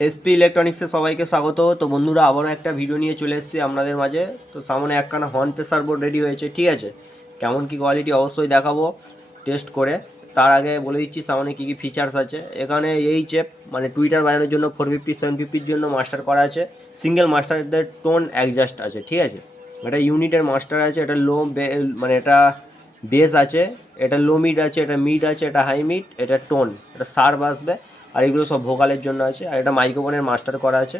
SP ইলেকট্রনিক্সে সবাইকে স্বাগত। তো বন্ধুরা, আবারও একটা ভিডিও নিয়ে চলে এসেছি আপনাদের মাঝে। তো সামনে একখানা হর্ন প্রেসার বোর্ড রেডি হয়েছে, ঠিক আছে। কেমন কি কোয়ালিটি অবশ্যই দেখাবো টেস্ট করে। তার আগে বলে দিচ্ছি সামনে কী কী ফিচার্স আছে। এখানে এই চেপ মানে টুইটার বাজানোর জন্য 450 750-র জন্য মাস্টার করা আছে। সিঙ্গেল মাস্টারদের টোন অ্যাডজাস্ট আছে, ঠিক আছে। এটা ইউনিটের মাস্টার আছে, এটা লো মানে এটা বেস আছে, এটা লো মিড আছে, এটা মিড আছে, এটা হাই মিড, এটা টোন, এটা সার্ভ আসবে। আর এগুলো সব ভোকালের জন্য আছে। আর এটা মাইক্রোফোনের মাস্টার করা আছে।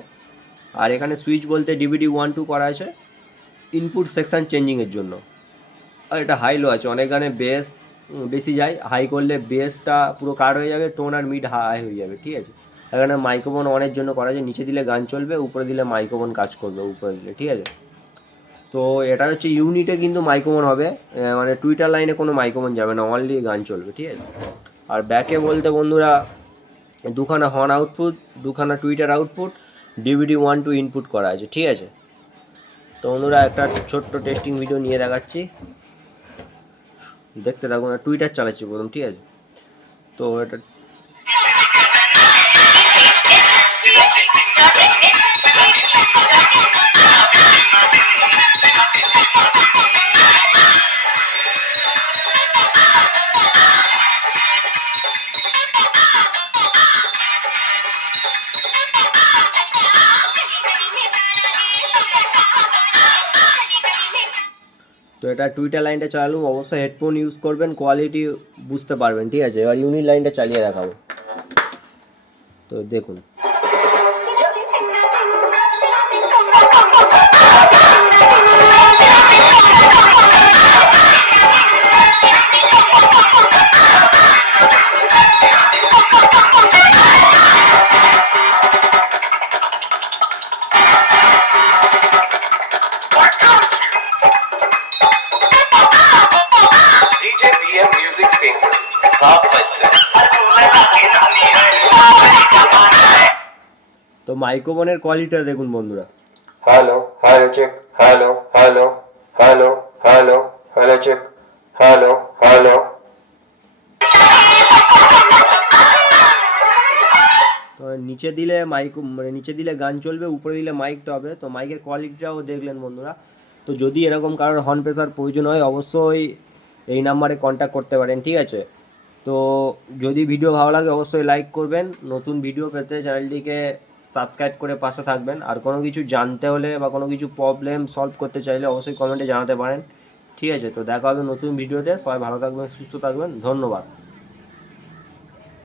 আর এখানে সুইচ বলতে ডিভিডি 1 2 করা আছে ইনপুট সেকশন চেঞ্জিংয়ের জন্য। আর এটা হাই লো আছে, অনেক গানে বেস বেশি যায়, হাই করলে বেসটা পুরো কাট হয়ে যাবে, টোন আর মিড হাই হয়ে যাবে, ঠিক আছে। এখানে মাইক্রোফোন অনের জন্য করা আছে, নিচে দিলে গান চলবে, উপরে দিলে মাইক্রোফোন কাজ করবে, উপরে দিলে, ঠিক আছে। তো এটা হচ্ছে ইউনিটে কিন্তু মাইক্রোফোন হবে, মানে টুইটার লাইনে কোনো মাইক্রোফোন যাবে না, অনলি গান চলবে, ঠিক আছে। আর ব্যাকে বলতে বন্ধুরা, দুখানা হর্ন আউটপুট, দুখানা টুইটার আউটপুট, ডিভিডি 1 2 ইনপুট করা আছে, ঠিক আছে। তো বন্ধুরা, একটা ছোট্ট টেস্টিং ভিডিও নিয়ে দেখাচ্ছি, দেখতে থাকুন। টুইটার চালাচ্ছি প্রথম, ঠিক আছে। তো এটা তো এটা টুইটার লাইনটা চালালুম, অবশ্যই হেডফোন ইউজ করবেন, কোয়ালিটি বুঝতে পারবেন, ঠিক আছে। এবার ইউনিট লাইনটা চালিয়ে দেখাবো, তো দেখুন। তো মাইক্রোফোনের কোয়ালিটিটা দেখুন বন্ধুরা। Hello hello check, hello hello hello hello hello check, hello hello. তো নিচে দিলে মানে নিচে দিলে গান চলবে, উপরে দিলে মাইকটা হবে। তো মাইকের কোয়ালিটিটাও দেখলেন বন্ধুরা। তো যদি এরকম কারোর হর্ন প্রেসার প্রয়োজন হয়, অবশ্যই এই নাম্বারে কন্ট্যাক্ট করতে পারেন, ঠিক আছে। তো যদি ভিডিও ভালো লাগে অবশ্যই লাইক করবেন, নতুন ভিডিও পেতে চ্যানেলটিকে সাবস্ক্রাইব করে পাশে থাকবেন। আর কোনো কিছু জানতে হলে বা কোনো কিছু প্রবলেম সলভ করতে চাইলে অবশ্যই কমেন্টে জানাতে পারেন, ঠিক আছে। তো দেখা হবে নতুন ভিডিওতে। সবাই ভালো থাকবেন, সুস্থ থাকবেন, ধন্যবাদ।